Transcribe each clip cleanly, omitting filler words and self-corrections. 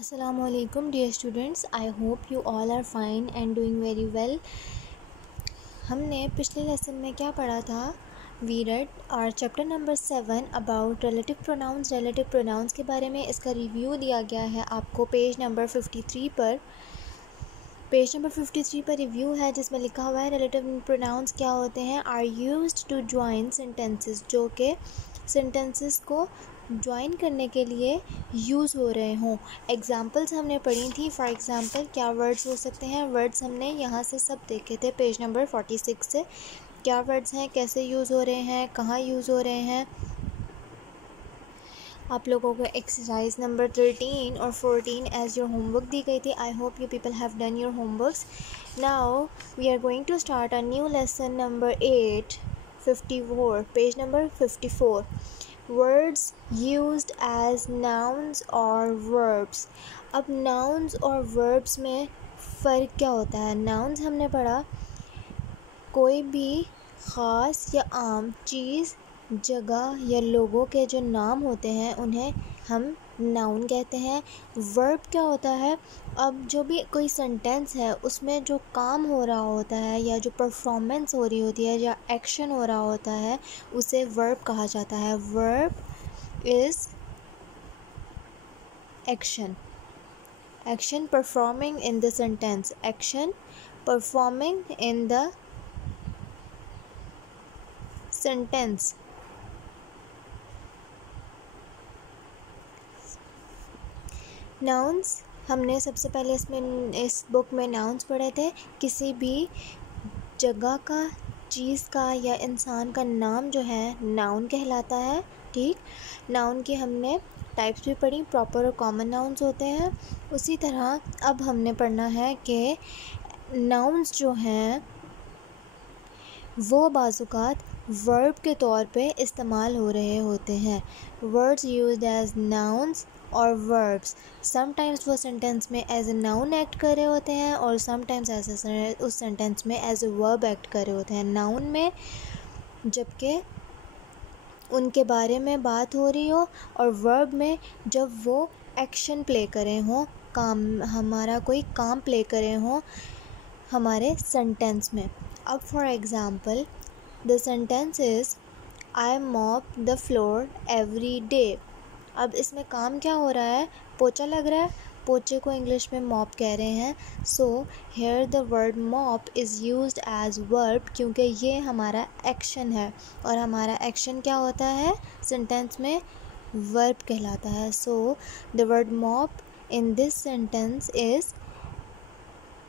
Assalamualaikum dear students, I hope you all are fine and doing very well। हमने पिछले lesson में क्या पढ़ा था? We read our chapter number 7 about relative pronouns। relative pronouns के बारे में इसका रिव्यू दिया गया है आपको पेज नंबर 53 पर। पेज नंबर 53 पर रिव्यू है जिसमें लिखा हुआ है रिलेटिव प्रोनाउंस क्या होते हैं। Are used to join sentences, जो कि सेंटेंसेस को ज्वाइन करने के लिए यूज़ हो रहे हों। एग्जांपल्स हमने पढ़ी थी। फॉर एग्जांपल क्या वर्ड्स हो सकते हैं? वर्ड्स हमने यहाँ से सब देखे थे पेज नंबर 46 से। क्या वर्ड्स हैं, कैसे यूज़ हो रहे हैं, कहाँ यूज़ हो रहे हैं। आप लोगों को एक्सरसाइज नंबर 13 और 14 एज योर होमवर्क दी गई थी। I hope you people have done your homeworks. Now we are going to start a new lesson number 8 54 page number 54। Words used as nouns और वर्ब्स। अब नाउन्स और verbs में फ़र्क क्या होता है? नाउन्स हमने पढ़ा कोई भी ख़ास या आम चीज़, जगह या लोगों के जो नाम होते हैं उन्हें हम नाउन कहते हैं। वर्ब क्या होता है? अब जो भी कोई सेंटेंस है उसमें जो काम हो रहा होता है या जो परफॉर्मेंस हो रही होती है या एक्शन हो रहा होता है उसे वर्ब कहा जाता है। Verb is action, action performing in the sentence, action performing in the sentence. Nouns हमने सबसे पहले इस बुक में नाउन्स पढ़े थे। किसी भी जगह का, चीज़ का या इंसान का नाम जो है नाउन कहलाता है। ठीक, नाउन की हमने टाइप्स भी पढ़ी, प्रॉपर और कॉमन नाउन्स होते हैं। उसी तरह अब हमने पढ़ना है कि नाउन्स जो हैं वो बाज़ात वर्ब के तौर पे इस्तेमाल हो रहे होते हैं। वर्ड्स यूज्ड एज नाउन्स और वर्ब्स, समटाइम्स वो सेंटेंस में एज ए नाउन एक्ट कर रहे होते हैं और समटाइम्स ऐसे उस सेंटेंस में एज ए वर्ब एक्ट कर रहे होते हैं। नाउन में जबकि उनके बारे में बात हो रही हो और वर्ब में जब वो एक्शन प्ले करे हों, काम, हमारा कोई काम प्ले करे हों हमारे सेंटेंस में। अब for example the sentence is I mop the floor every day. अब इसमें काम क्या हो रहा है? पोछा लग रहा है। पोछे को इंग्लिश में मॉप कह रहे हैं। So here the word mop is used as verb, क्योंकि ये हमारा एक्शन है और हमारा एक्शन क्या होता है सेंटेंस में? वर्ब कहलाता है। So the word mop in this sentence is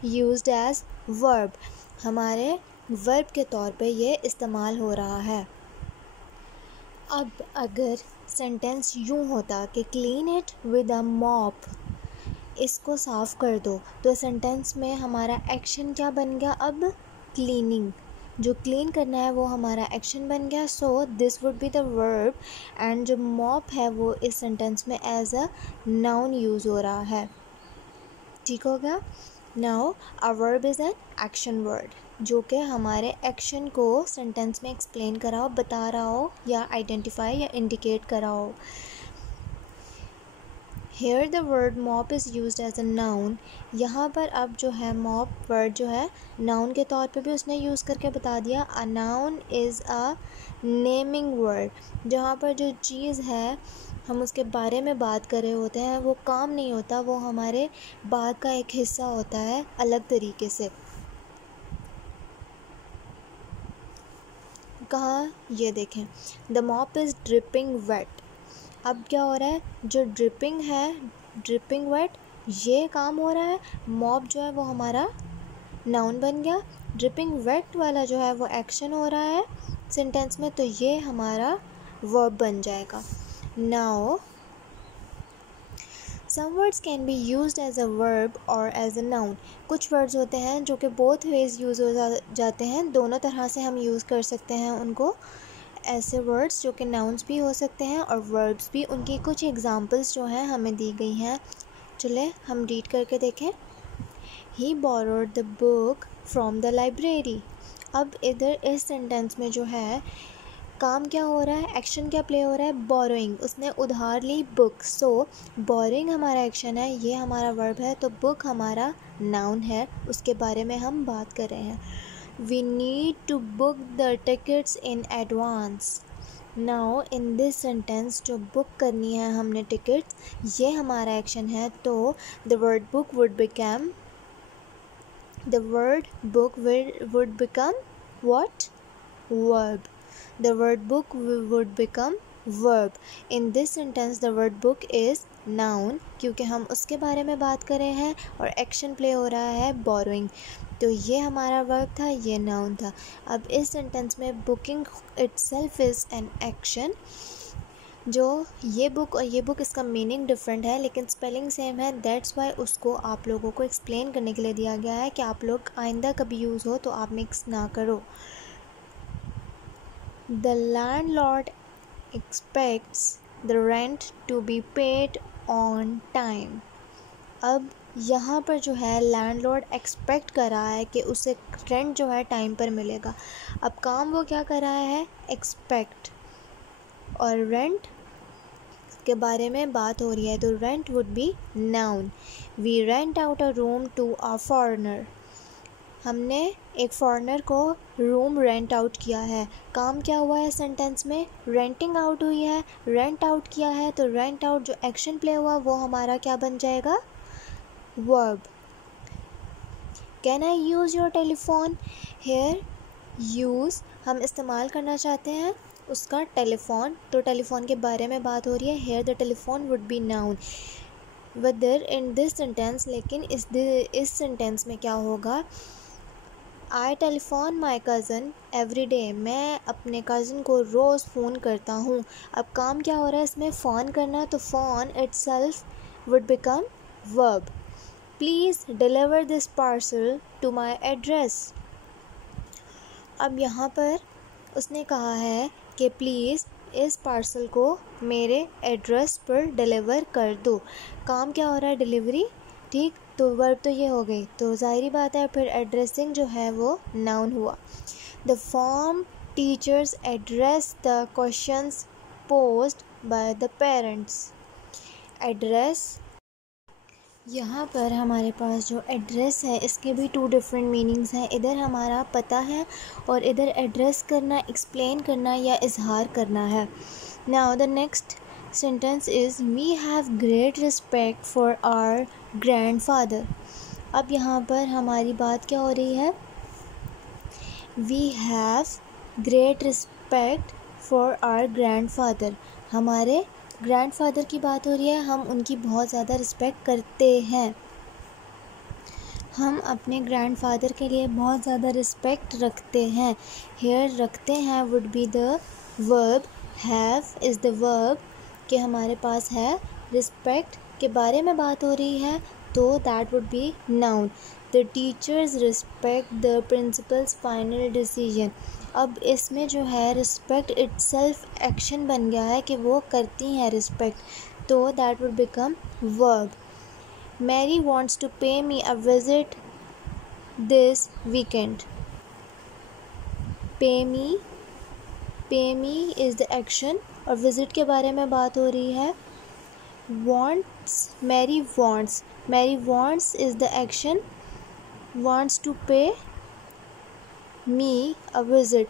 used as verb, हमारे वर्ब के तौर पे ये इस्तेमाल हो रहा है। अब अगर सेंटेंस यूँ होता कि clean it with a mop, इसको साफ़ कर दो, तो सेंटेंस में हमारा एक्शन क्या बन गया? अब क्लीनिंग, जो क्लीन करना है वो हमारा एक्शन बन गया। So this would be the verb and जो मॉप है वो इस सेंटेंस में एज अ नाउन यूज़ हो रहा है। ठीक हो गया? Now a verb is an action word, जो कि हमारे एक्शन को सेंटेंस में एक्सप्लेन करा हो, बता रहा हो या आइडेंटिफाई या इंडिकेट करा हो। Here the word mop is used as a noun. यहाँ पर अब जो है मॉप वर्ड जो है नाउन के तौर पे भी उसने यूज़ करके बता दिया। A noun is a naming word, जहाँ पर जो चीज़ है हम उसके बारे में बात कर रहे होते हैं, वो काम नहीं होता, वो हमारे बात का एक हिस्सा होता है अलग तरीके से। कहाँ? ये देखें, the mop is dripping wet. अब क्या हो रहा है? जो ड्रिपिंग है, ड्रिपिंग वेट, ये काम हो रहा है। मॉप जो है वो हमारा नाउन बन गया। ड्रिपिंग वेट वाला जो है वो एक्शन हो रहा है सेंटेंस में, तो ये हमारा वर्ब बन जाएगा। Now some words can be used as a verb और एज अ नाउन। कुछ वर्ड्स होते हैं जो कि बोथ वेज यूज़ हो जाते हैं, दोनों तरह से हम यूज़ कर सकते हैं उनको। ऐसे वर्ड्स जो कि नाउन्स भी हो सकते हैं और वर्ब्स भी। उनकी कुछ एग्जांपल्स जो हैं हमें दी गई हैं, चले हम रीड करके देखें। He borrowed the book from the library. अब इधर इस सेंटेंस में जो है काम क्या हो रहा है, एक्शन क्या प्ले हो रहा है, बोरोइंग, उसने उधार ली बुक। सो बोरोइंग हमारा एक्शन है, ये हमारा वर्ब है, तो बुक हमारा नाउन है, उसके बारे में हम बात कर रहे हैं। We need to book the tickets in advance. Now in this sentence जो बुक करनी है हमने टिकट, ये हमारा एक्शन है, तो the word book would become what? Verb. The word book would become verb. In this sentence the word book is noun, क्योंकि हम उसके बारे में बात कर रहे हैं और एक्शन प्ले हो रहा है borrowing, तो ये हमारा वर्ब था, ये नाउन था। अब इस सेंटेंस में booking itself is an action, जो ये बुक और ये बुक, इसका मीनिंग डिफरेंट है लेकिन स्पेलिंग सेम है, दैट्स वाई उसको आप लोगों को एक्सप्लेन करने के लिए दिया गया है कि आप लोग आइंदा कभी यूज़ हो तो आप मिक्स ना करो। The landlord expects the rent to be paid on time. अब यहाँ पर जो है लैंडलॉर्ड एक्सपेक्ट कर रहा है कि उसे रेंट जो है टाइम पर मिलेगा। अब काम वो क्या कर रहा है, एक्सपेक्ट, और रेंट के बारे में बात हो रही है, तो rent would be noun. We rent out a room to a foreigner. हमने एक फॉरेनर को रूम रेंट आउट किया है। काम क्या हुआ है सेंटेंस में, रेंटिंग आउट हुई है, रेंट आउट किया है, तो रेंट आउट जो एक्शन प्ले हुआ वो हमारा क्या बन जाएगा, verb. Can I use your telephone. Here use हम इस्तेमाल करना चाहते हैं उसका टेलीफोन, तो टेलीफोन के बारे में बात हो रही है। Here the telephone would be known. Whether in this sentence, लेकिन इस सेंटेंस में क्या होगा, I telephone my cousin every day. मैं अपने कज़न को रोज़ फ़ोन करता हूँ। अब काम क्या हो रहा है इसमें, फ़ोन करना, तो phone itself would become verb. Please deliver this parcel to my address. अब यहाँ पर उसने कहा है कि प्लीज़ इस पार्सल को मेरे एड्रेस पर डिलीवर कर दो। काम क्या हो रहा है, डिलीवरी, ठीक, तो वर्ब तो ये हो गई, तो ज़ाहिरी बात है फिर एड्रेसिंग जो है वो नाउन हुआ। The form teachers address the questions posed by the parents. Address, यहाँ पर हमारे पास जो एड्रेस है इसके भी 2 डिफरेंट मीनिंग्स हैं। इधर हमारा पता है और इधर एड्रेस करना, एक्सप्लेन करना या इजहार करना है। Now the next sentence is we have great respect for our grandfather. अब यहाँ पर हमारी बात क्या हो रही है, we have great respect for our grandfather. हमारे ग्रैंडफादर की बात हो रही है, हम उनकी बहुत ज़्यादा रिस्पेक्ट करते हैं। हम अपने ग्रैंडफादर के लिए बहुत ज़्यादा रिस्पेक्ट रखते हैं। हेयर रखते हैं would be the verb, have is the verb, कि हमारे पास है, रिस्पेक्ट के बारे में बात हो रही है, तो that would be noun. The teachers respect the principles final decision. अब इसमें जो है रिस्पेक्ट इटसेल्फ एक्शन बन गया है कि वो करती हैं रिस्पेक्ट, तो that would become verb. Mary wants to pay me a visit this weekend. Pay me is the action और विज़िट के बारे में बात हो रही है। wants, Mary wants is the action, wants to pay me a visit.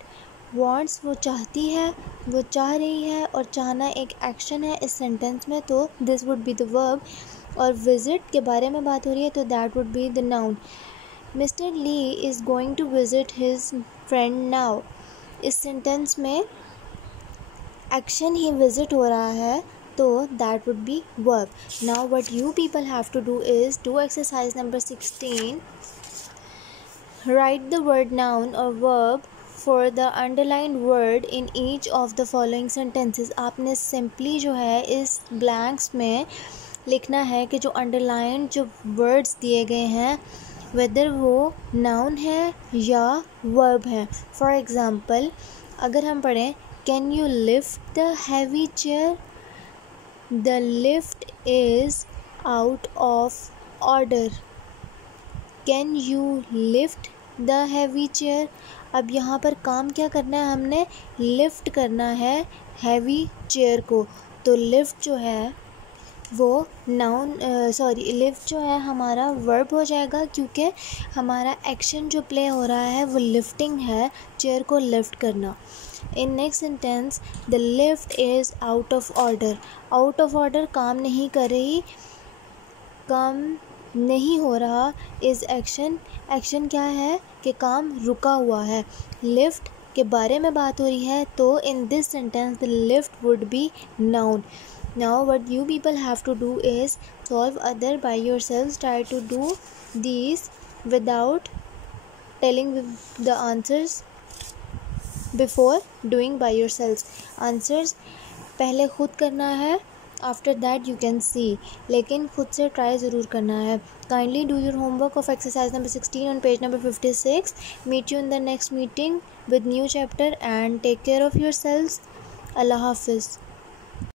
Wants वो चाहती है, वो चाह रही है, और चाहना एक एक्शन है इस सेंटेंस में, तो this would be the verb. और विज़िट के बारे में बात हो रही है, तो that would be the noun. Mister Lee is going to visit his friend now. इस सेंटेंस में एक्शन ही विज़िट हो रहा है, तो that would be verb. Now what you people have to do is do exercise number 16। Write the word noun or verb for the underlined word in each of the following sentences. आपने simply जो है इस blanks में लिखना है कि जो underlined जो words दिए गए हैं whether वो noun है या verb है। For example, अगर हम पढ़ें can you lift the heavy chair? The lift is out of order. Can you lift the heavy chair. अब यहाँ पर काम क्या करना है, हमने लिफ्ट करना है हैवी चेयर को। तो लिफ्ट जो है वो नाउन लिफ्ट जो है हमारा वर्ब हो जाएगा, क्योंकि हमारा एक्शन जो प्ले हो रहा है वो लिफ्टिंग है, चेयर को लिफ्ट करना। In next sentence, the lift is out of order. Out of order, काम नहीं कर रही, काम नहीं हो रहा। इज़ एक्शन, एक्शन क्या है कि काम रुका हुआ है। लिफ्ट के बारे में बात हो रही है, तो इन this sentence the lift would be noun. Now what you people have to do is solve other by yourselves. Try to do these without telling the answers before doing by yourselves. Answers पहले खुद करना है, after that you can see, लेकिन खुद से try ज़रूर करना है। Kindly do your homework of exercise number 16 on page number 56. Meet you in the next meeting with new chapter and take care of yourselves. Allah Hafiz.